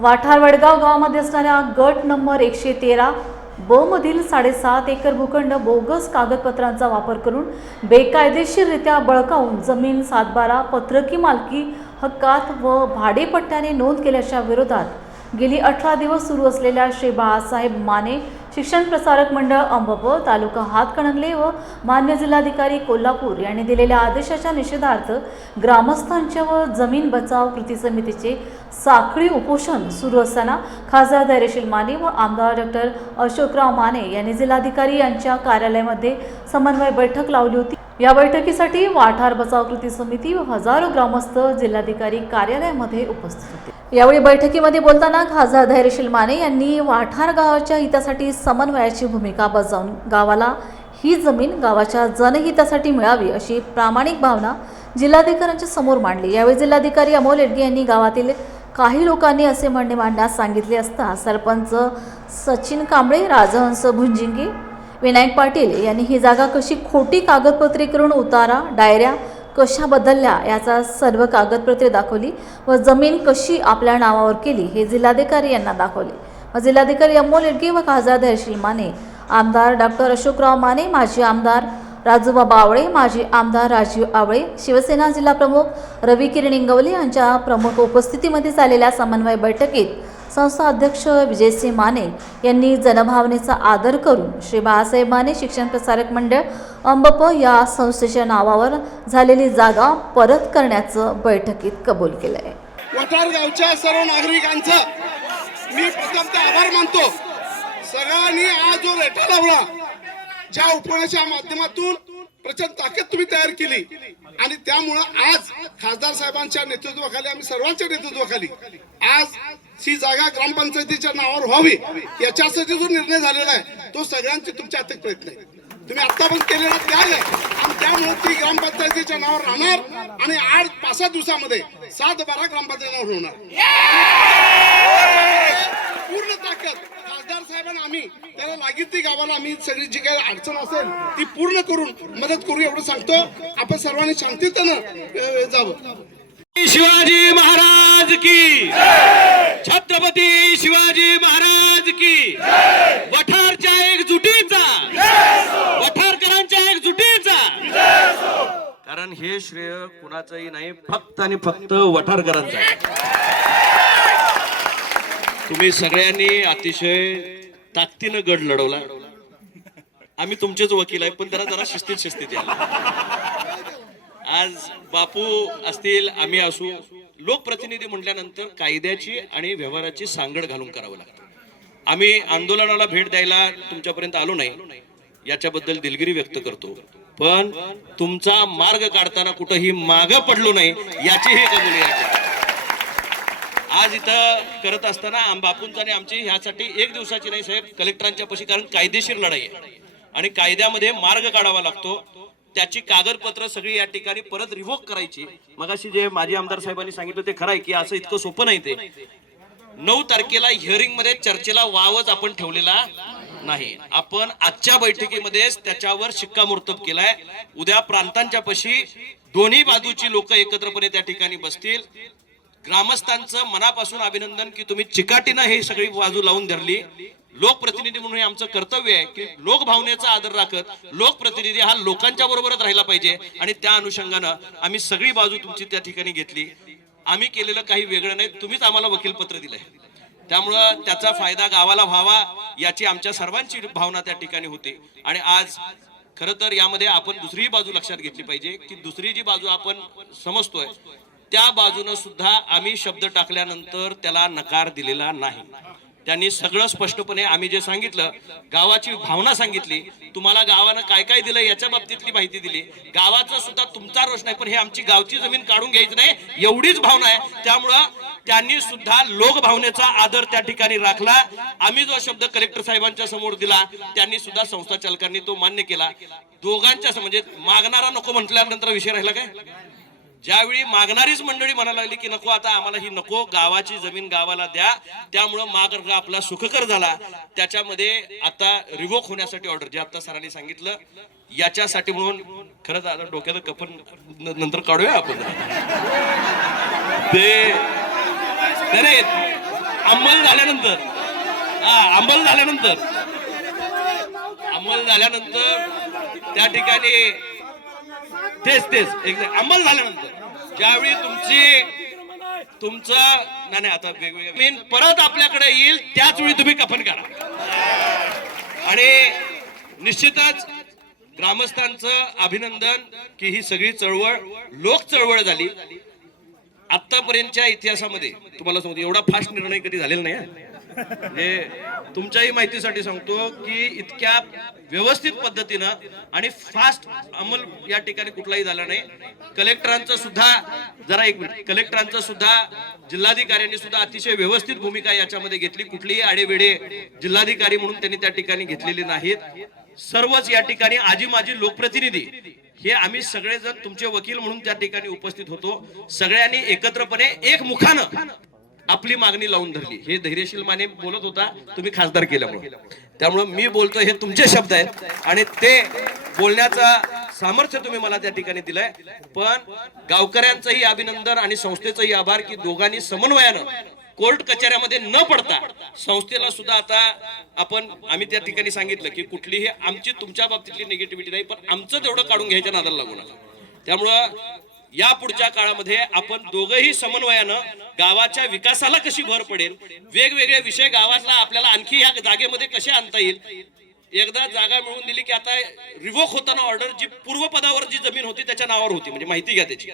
वाठार वडगाव गावामध्ये असणाऱ्या गट नंबर एकशे तेरा ब मधील साडेसात एकर भूखंड बोगस कागदपत्रांचा वापर करून बेकायदेशीररित्या बळकावून जमीन सातबारा पत्रकी मालकी हक्कात व भाडेपट्ट्याने नोंद केल्याच्या विरोधात गेली अठरा दिवस सुरू असलेल्या श्री बाळासाहेब माने शिक्षण प्रसारक मंडळ अंबप तालुका हातकणंगले व मान्य जिल्हाधिकारी कोल्हापूर यांनी दिलेल्या आदेशाच्या निषेधार्थ ग्रामस्थांच्या व जमीन बचाव कृती समितीचे साखळी उपोषण सुरू असताना खासदार धैर्यशील माने व आमदार डॉक्टर अशोकराव माने यांनी जिल्हाधिकारी यांच्या कार्यालयामध्ये समन्वय बैठक लावली होती. या बैठकीसाठी वाठार बचाव कृती समिती व हजारो ग्रामस्थ जिल्हाधिकारी कार्यालयामध्ये उपस्थित होते. यावेळी बैठकीमध्ये बोलताना खासदार धैर्यशील माने यांनी वाठार गावाच्या हितासाठी समन्वयाची भूमिका बजावून गावाला ही जमीन गावाच्या जनहितासाठी मिळावी अशी प्रामाणिक भावना जिल्हाधिकाऱ्यांच्या समोर मांडली. यावेळी जिल्हाधिकारी अमोल येडगे यांनी गावातील काही लोकांनी असे म्हणणे मांडण्यास सांगितले असता सरपंच सचिन कांबळे राजहंस भुंजिंगे विनायक पाटील यांनी ही जागा कशी खोटी कागदपत्रे करून उतारा डायऱ्या कशा बदलल्या याचा सर्व कागदपत्रे दाखवली व जमीन कशी आपल्या नावावर केली हे जिल्हाधिकारी यांना दाखवले. व जिल्हाधिकारी अमोल येडगे व खासदार धैर्यशील माने आमदार डॉक्टर अशोकराव माने माजी आमदार राजूबा बावळे माजी आमदार राजीव आवळे शिवसेना जिल्हा प्रमुख रवी किरण इंगवले यांच्या प्रमुख उपस्थितीमध्ये झालेल्या समन्वय बैठकीत संस्था अध्यक्ष विजयसिंह माने यांनी जनभावनेचा आदर करून श्री बाळासाहेब माने शिक्षण प्रसारक मंडळ अंबप या संस्थेच्या नावावर झालेली जागा परत करण्याचं बैठकीत कबूल केलं आहे गावच्या सर्व नागरिकांचं मी प्रथम आभार मानतो. सगळ्यांनी आज जो रेटा लावला ज्या उपक्रमाच्या माध्यमातून प्रचंड ताकद तुम्ही तयार केली. आणि त्यामुळं आज खासदार साहेबांच्या नेतृत्वाखाली आम्ही सर्वांच्या नेतृत्वाखाली आज ही जागा ग्रामपंचायतीच्या नावावर व्हावी याच्यासाठी जो निर्णय झालेला आहे तो सगळ्यांचे तुमच्या हातात प्रयत्न आहे तुम्ही आता पण केलेला त्याग आहे. आणि त्यामुळे ती ग्रामपंचायतीच्या नावावर राहणार आणि आठ पाच सात दिवसामध्ये सात बारा ग्रामपंचायत नावावर होणार. पूर्ण ताकद खासदार साहेबांना आम्ही त्याला लागील ती गावाला आम्ही सगळी जी काही अडचण असेल ती पूर्ण करून मदत करू एवढं सांगतो. आपण सर्वांनी शांततेनं जावं. शिवाजी महाराज की. छत्रपती शिवाजी महाराज की. वठारच्या एकजुटीचा वठारकरांच्या एकजुटीचा कारण हे श्रेय कुणाचंही नाही फक्त आणि फक्त वठारकरांचं आहे. तुम्ही सगळ्यांनी अतिशय ताकदीनं गड लढवला. आम्ही तुमचेच वकील आहे पण जरा जरा शिस्तीत शिस्तीत या. आज बापू असतील आम्ही असू लोकप्रतिनिधी म्हटल्यानंतर कायद्याची आणि व्यवहाराची सांगड घालून करावं लागतं. आम्ही आंदोलनाला भेट द्यायला तुमच्यापर्यंत आलो नाही याच्याबद्दल दिलगिरी व्यक्त करतो. पण तुमचा मार्ग काढताना कुठंही माग पडलो नाही याचीही कबुली आहे आज इथं करत असताना आम बापूंचा आणि आमची ह्यासाठी एक दिवसाची नाही साहेब कलेक्टरांच्या पशी कारण कायदेशीर लढाई आहे. आणि कायद्यामध्ये मार्ग काढावा लागतो. त्याची कागदपत्र सगळी या ठिकाणी परत रिव्होक करायची. मगाशी जे माजी आमदार साहेबांनी सांगितलं ते खरं आहे की असं इतकं सोपं नाही ते. नऊ तारखेला हिअरिंगमध्ये चर्चेला वावच आपण ठेवलेला नाही. आपण आजच्या बैठकीमध्येच त्याच्यावर शिक्कामोर्तब केलाय. उद्या प्रांतांच्या पशी दोन्ही बाजूची लोक एकत्रपणे त्या ठिकाणी बसतील. ग्रामस्थांचं मनापासून अभिनंदन की तुम्ही चिकाटीनं हे सगळी बाजू लावून धरली. लोकप्रतिनिधी म्हणून हे आमचं कर्तव्य आहे की लोकभावनेचा आदर राखत लोकप्रतिनिधी हा लोकांच्या बरोबरच राहिला पाहिजे आणि त्या अनुषंगानं आम्ही सगळी बाजू तुमची त्या ठिकाणी घेतली. आम्ही केलेलं काही वेगळं नाही तुम्हीच आम्हाला वकीलपत्र दिलंय. त्यामुळं त्याचा फायदा गावाला व्हावा याची आमच्या सर्वांची भावना त्या ठिकाणी होती. आणि आज खरं तर यामध्ये आपण दुसरीही बाजू लक्षात घेतली पाहिजे की दुसरी जी बाजू आपण समजतोय त्या बाजूनं सुद्धा आम्ही शब्द टाकल्यानंतर त्याला नकार दिलेला नाही. त्यांनी सगळं स्पष्टपणे आम्ही जे सांगितलं गावाची भावना सांगितली तुम्हाला गावानं काय काय दिलं याच्या बाबतीतली माहिती दिली. गावाचं सुद्धा तुमचा रोष नाही पण हे आमची गावची जमीन काढून घ्यायची नाही एवढीच भावना आहे. त्यामुळं त्यांनी सुद्धा लोकभावनेचा आदर त्या ठिकाणी राखला. आम्ही जो शब्द कलेक्टर साहेबांच्या समोर दिला त्यांनी सुद्धा संस्था चालकांनी तो मान्य केला. दोघांच्या म्हणजे मागणारा नको म्हटल्यानंतर विषय राहिला काय? ज्यावेळी मागणारीच मंडळी म्हणायला लागली की नको आता आम्हाला ही नको गावाची जमीन गावाला द्या त्यामुळं मार्ग आपला सुखकर झाला. त्याच्यामध्ये आता रिवोक होण्यासाठी ऑर्डर जे आता सरांनी सांगितलं याच्यासाठी म्हणून खरंच आता डोक्यात कपन न- नंतर काढूया आपण. ते नाही, अंमल झाल्यानंतर हा अंमल झाल्यानंतर अंमल झाल्यानंतर त्या ठिकाणी तेच तेच. एकदम अंमल झाल्यानंतर. ज्यावेळी तुमची तुमचं नाही नाही, आता वेगवेगळ्या मेन परत आपल्याकडे येईल त्याच वेळी तुम्ही कफन करा. आणि निश्चितच ग्रामस्थांचं अभिनंदन की ही सगळी चळवळ लोक चळवळ झाली. आतापर्यंतच्या इतिहासामध्ये तुम्हाला सांगतो एवढा फास्ट निर्णय कधी झालेला नाही म्हणजे तुमच्याही माहितीसाठी सांगतो की इतक्या व्यवस्थित पद्धतीनं आणि फास्ट अंमल या ठिकाणी कुठलाही झाला नाही. कलेक्टरांचं सुद्धा जरा एक मिनिट कलेक्टरांचं सुद्धा जिल्हाधिकाऱ्यांनी सुद्धा अतिशय व्यवस्थित भूमिका याच्यामध्ये घेतली. कुठलीही आडेवेडे जिल्हाधिकारी म्हणून त्यांनी त्या ठिकाणी घेतलेली नाहीत. सर्वच या ठिकाणी आजी माजी लोकप्रतिनिधी हे आम्ही सगळेजण तुमचे वकील म्हणून त्या ठिकाणी उपस्थित होतो. सगळ्यांनी एकत्रपणे एक मुखानं आपली मागणी लावून धरली. हे धैर्यशील माने बोलत होता तुम्ही खासदार केल्यामुळे. त्यामुळे मी बोलतो हे तुमचे शब्द आहेत. आणि ते बोलण्याचा सामर्थ्य तुम्ही मला त्या ठिकाणी दिलंय. पण गावकऱ्यांचंही अभिनंदन आणि संस्थेचंही आभार की दोघांनी समन्वयानं कोर्ट कचऱ्यामध्ये न पडता संस्थेला सुद्धा आता आपण आम्ही त्या ठिकाणी सांगितलं की कुठलीही आमची तुमच्या बाबतीतली निगेटिव्हिटी नाही पण आमचं तेवढं काढून घ्यायच्या नादाला लागू नका. त्यामुळं या पुढच्या काळामध्ये आपण दोघंही समन्वयानं गावाच्या विकासाला कशी भर पडेल? वेगवेगळे विषय गावातला आपल्याला आणखी या जागेमध्ये कसे आणता येईल? एकदा जागा मिळवून दिली की आता रिवोक होताना ऑर्डर जी पूर्व पदावर जी जमीन होती त्याच्या नावावर होती. म्हणजे माहिती घ्या त्याची.